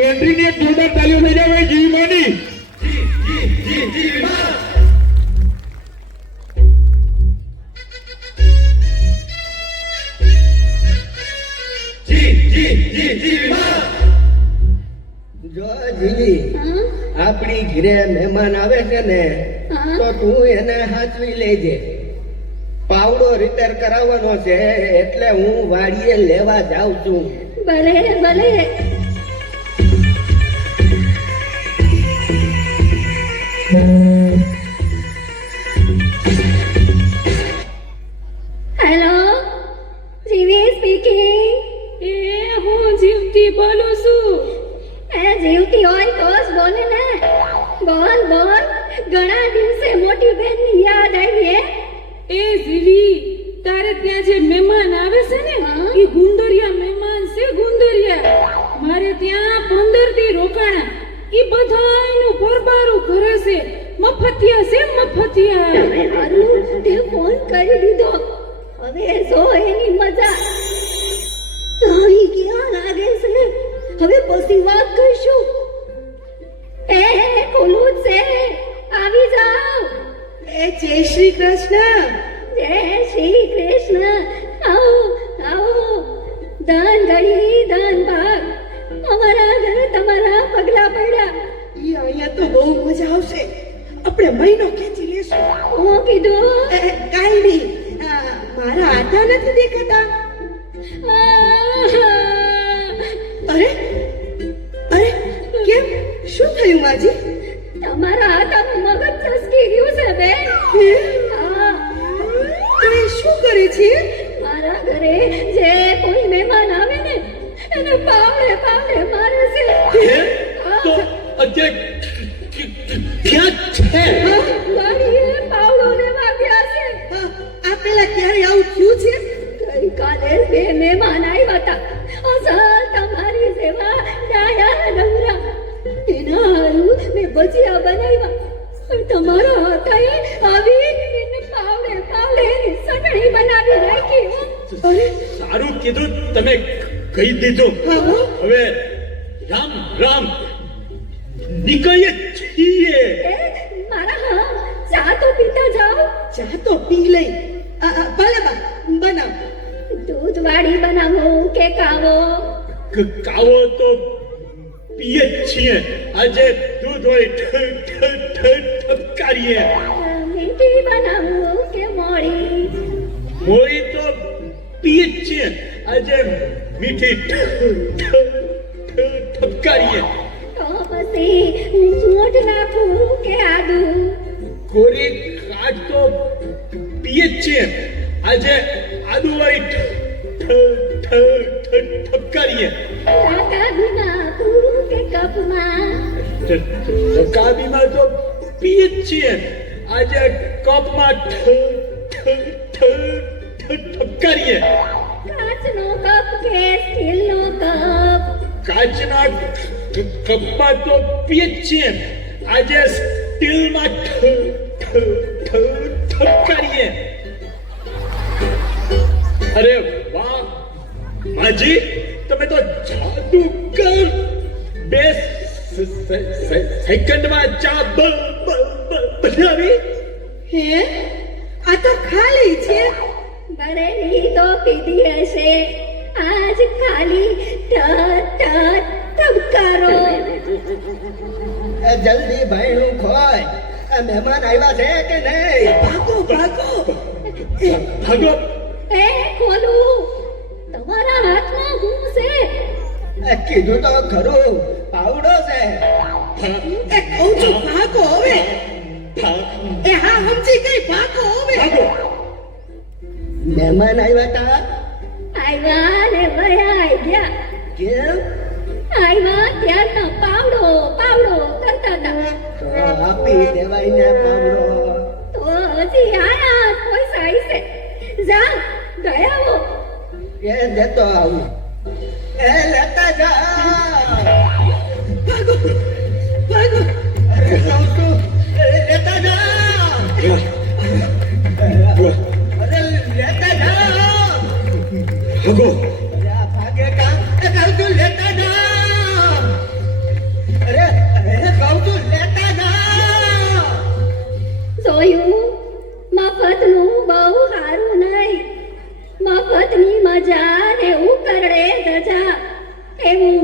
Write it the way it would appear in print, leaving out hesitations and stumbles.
એન્ટ્રીની એક જોરદાર તાલીઓ થઈ જાય ભાઈ જીવી માની. જો જીજી આપણી ઘરે મહેમાન આવે છે ને તો તું એને હાચવી લેજે. પાવડો રિપેર કરાવવાનો છે એટલે હું વાડીએ લેવા જાઉં છું. ભલે ભલે. હેલો, જીવી સ્પીકિંગ. એ હું જીવતી બોલું છું. એ જીવતી હોય તો જ બોલે ને. બોલ બોલ. ઘણા દિવસે મોટી બેનની યાદ આવી હે. એ જીવી, તારે ત્યાં જે મહેમાન આવે છે ને એ ગુંદરિયા મહેમાન છે. ગુંદરિયા મારે ત્યાં 15 દી રોકાણા. એ બધાયનું ભરબારું કરે છે. મફતિયા છે મફતિયા. અરુ તે ફોન કરી દીધો. હવે જો એની મજા. તારી ક્યાં લાગે છે? હવે પછી વાત કરશું. એ ખોલું છે, આવી જાઓ. એ જય શ્રી કૃષ્ણ. જય શ્રી કૃષ્ણ. આવો આવો. દાન ગળી દાન ભાગ. અમારા ઘરે તમારા પગલા પડ્યા. ઈ અહીંયા તો બહુ મજા આવશે. આપણે મહિનો ખેંચી લેશું. હું કીધું. કાઈ નહીં. મારા હાથા નથી દેખાતા. અરે અરે કેમ, શું થયું માજી? તમારા હાથાનું મગજ ચસકી ગયું છે બેન. હા. એ શું કરે છે? મારા ઘરે જે કોઈ મહેમાન આવે ને એને પાવડે પાવડે મારે છે. તો અત્યારે ક્યાં છે? વાડીએ પાવડો લેવા ગયા છે. આ પેલા ક્યારે આવું થયું છે? ગઈકાલે બે મહેમાન આવ્યા હતા. અસલ તમારી સેવા ડાયા નવરા. એના હારું મેં ભજીયા બનાવ્યા. પણ તમારા હાથાએ આવી એને પાવડે પાવડે એની ચટણી બનાવી રાખી. અરે સારું કીધું તમે કહી દીધું. હવે રામ રામ નીકળીએ છીએ. મારા ચા તો પીતા જાઓ. ચા તો પી લઈ. ભલે બા બનાવ. દૂધ વાળી બનાવો કે કાવો? કાવો તો પીએ જ છીએ. આજે દૂધ હોય ઠપકારીએ. મીઠી બનાવો કે મોળી? મોળી તો પીએ જ છીએ. આજે મીઠી ઠપકારીએ. તો પછી સૂંઠ નાખું કે આદુ? કોરી ખાટ તો પીએ જ છીએ. આજે આદુ વાળી ઠપકારીએ. કાબી નાખું કે કપમાં? કાબીમાં તો પીએ જ છીએ. આજે કપમાં ઠપકારીએ. કાચનો કપ કે સ્ટીલનો કપ? કાચના કપમાં તો પીએ જ છીએ. આજે સ્ટીલમાં ઠપકારીએ. અરે વાહ માજી, તમે તો જાદુગર. 2 સેકન્ડમાં ચા બનાવી. હે, આ તો ખાલી છે. બરેલી તો પીધી હશે. આજ ખાલી ઠપકારો. જલ્દી ભાઈનું ખોય. મહેમાન આવ્યા છે કે નહીં? ભાગો ભાગો. ભાગો. એ ખોલું. તમારા હાથમાં શું છે? કીધું તો ખરું, પાવડો છે. એ કહું છું ભાગો હવે. એ હા સમજી ગઈ, ભાગો હવે. મહેમાન આવ્યા તા. આવ્યા ને વયા ગયા. કેમ? આવ્યા ત્યારનો પાવડો પાવડો કરતા હતા. તો આપી દેવાય ને પાવડો. તો હજી આયા પૈસા છે. જા ગયા હો. એ દેતો આવું. એ લેતા જા. ભાગો ભાગો. કહું છું, લેતા જા. અરે લેતા જા. ભગો અરે ભાગે કાં કહું છું લેતા જા અરે અરે કહું છું લેતા જા જોયું મફતનું બહુ સારું નહીં મફતની મજા ને ઉકરડે ધજા એવું